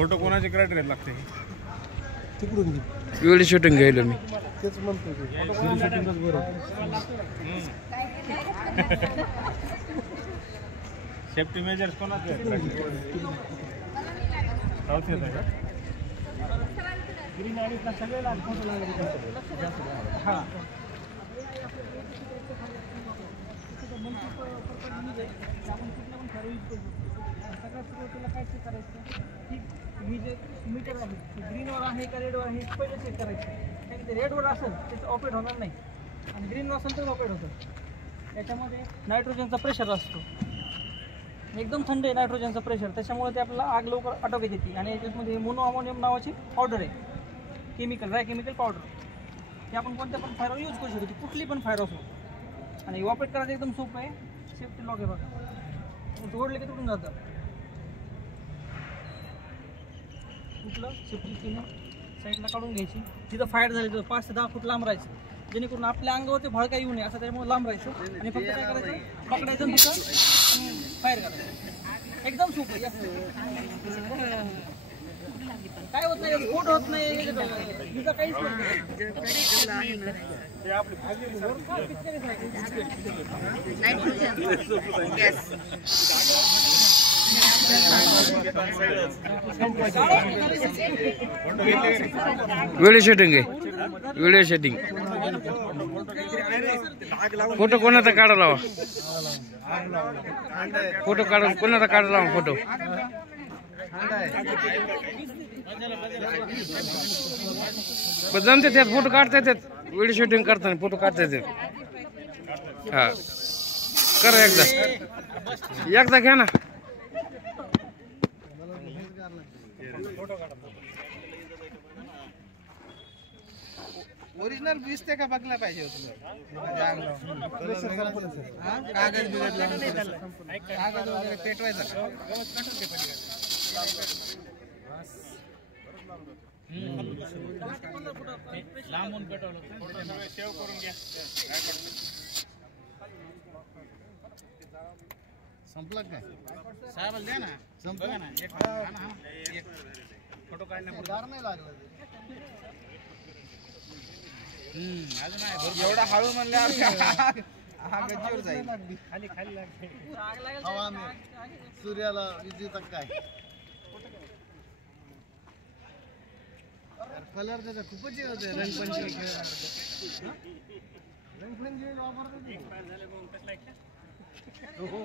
Photo कोणाचे criteria लागते तिकडून व्हिडिओ शूटिंग घ्यायलो मी. तेच म्हणतो सेफ्टी मेजर्स कोणाचे आहेत? ग्रीन आयडीला सगळे फोटो लागले. हां सगळ्यात सुरुवातीला काय चेक करायचं की मी जे मीटर आहे ग्रीनवर आहे का रेडवर आहे पहिले चेक करायचं. कारण ते रेडवर असेल त्याचं ऑपरेट होणार नाही आणि ग्रीनवर असेल तर ऑपरेट होतं. त्याच्यामध्ये नायट्रोजनचा प्रेशर असतो. एकदम थंड आहे नायट्रोजनचा प्रेशर, त्याच्यामुळे ते आपल्याला आग लवकर आटोक्यात येते. आणि याच्यामध्ये मोनो अमोनियम नावाची पावडर आहे, केमिकल ड्राय केमिकल पावडर. ते आपण कोणत्या पण फायरवर यूज करू शकतो, ती कुठली पण फायर असो. आणि ऑपरेट करायचं एकदम सोपं आहे. सेफ्टी लॉक आहे बघा, जोडले की तुटून जातं. कुठलं सेफ्टी किने साईडला काढून घ्यायची. जिथं फायर झाली तर 5 ते 10 फूट लांब राहायचं, जेणेकरून आपल्या अंगावरती भडका येऊ नये असं. त्यामुळे लांब राहायचं आणि फक्त काय करायचं, पकडायचं तिथं आणि फायर करायचं. एकदम सोपं आहे. काय होत नाही, स्फोट होत नाही, तिथं काहीच नाही. व्हिडिओ शूटिंग आहे, व्हिडिओ शूटिंग. फोटो कोणाचा काढा लावा, फोटो काढून कोणाचा काढा लावा फोटो. जमते त्यात फोटो काढता येतात, व्हिडिओ शूटिंग करताना फोटो काढता येतात. हा करा एकदा घ्या ना. ओरिजिनल दिसते का बघला पाहिजे होतं. कागद बिगड कागद वगैरे पेटवायचा. लांबून पेटवलं सेव्ह करून घ्या. संपलं काय साहेबाला द्या ना, संपलं ना एक फोटो काढण्यापूर्वी दार नाही लागलं. अजून आहे एवढा हळू म्हणल्यावर गच्चीवर जाईल. खाली खाली लागते. हवाने सूर्याला विजेचा काय कलर त्याचा खूपच हे होते. रंगपंचमी रंगपंचमी वापरते. हो